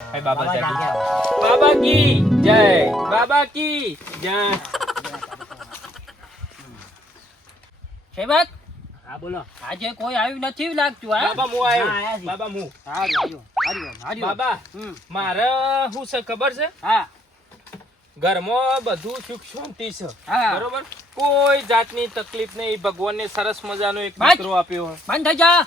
हाय बाबा बाबा की जय बाबा की जय સેવક હા બોલો. આજે કોઈ આવ્યું નથી લાગતું હા બાબા હું આવ્યો બાબા હું બાબા મારે શું છે ખબર છે હા ઘરમાં બધું સુખ શાંતિ છે હા. બરોબર કોઈ જાતની તકલીફ નહીં ભગવાનને સરસ મજાનો એક બસ. દીકરો આપ્યો બંધ થઈ જા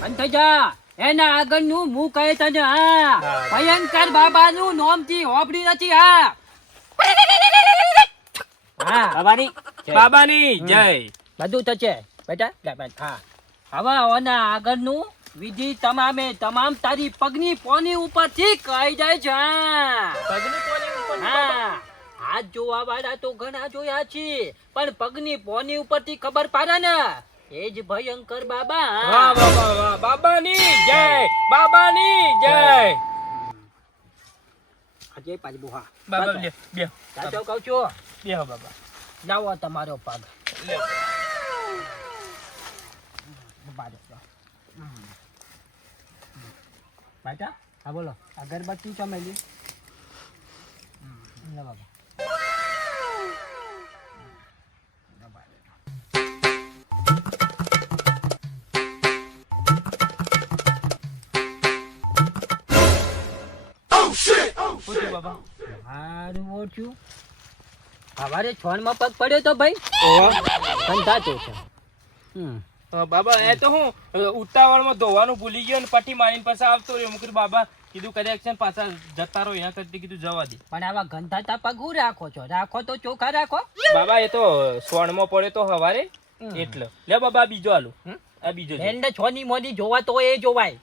બંધ થઈ જા એના આગળનું હું કહે તને હા હા. ભયંકર બાબાનું નામથી હોબડી નથી હા હા બાબાની બાબાની જય બધું થશે બેટા લે બેટ હા હવે ઓના આગળનું વિધિ તમામે તમામ તારી પગની પોની ઉપરથી કહી જાય છે હા. પગની કોની ઉપર હા હાથ જોવા વાળા તો ઘણા જોયા છે પણ પગની પોની ઉપરથી ખબર પાડે ને એ જ ભયંકર બાબા હા. વાહ વાહ વાહ વાહ બાબાની જય બાબાની જય આજે પાડી બુહા બાબા લે બે સાચો કહું છું બે બાબા લાવો તમારો પગ લે બેટા હા બોલો અગરબત્તી ચમેલી લે બાબા પૂછ્યું બાબા મારું ઓછું સવારે છોનમાં પગ પડ્યો તો ભાઈ ઓહો કંટાતો છે બાબા એ તો હું ઉતાવળમાં ધોવાનું ભૂલી ગયો ને પટ્ટી મારીને પાછા આવતો રહ્યો મુકર બાબા કીધું કદાચ છે ને પાછા જતા રહો એના કરતી કીધું જવા દે પણ આવા ગંધાતા પગ હું રાખો છો રાખો તો ચોખ્ખા રાખો બાબા એ તો સોણમાં પડ્યો તો હવારે એટલે લે બાબા આ બીજો આલુ આ બીજો છે. એન્ડ છોની મોની જોવા તો એ જોવાય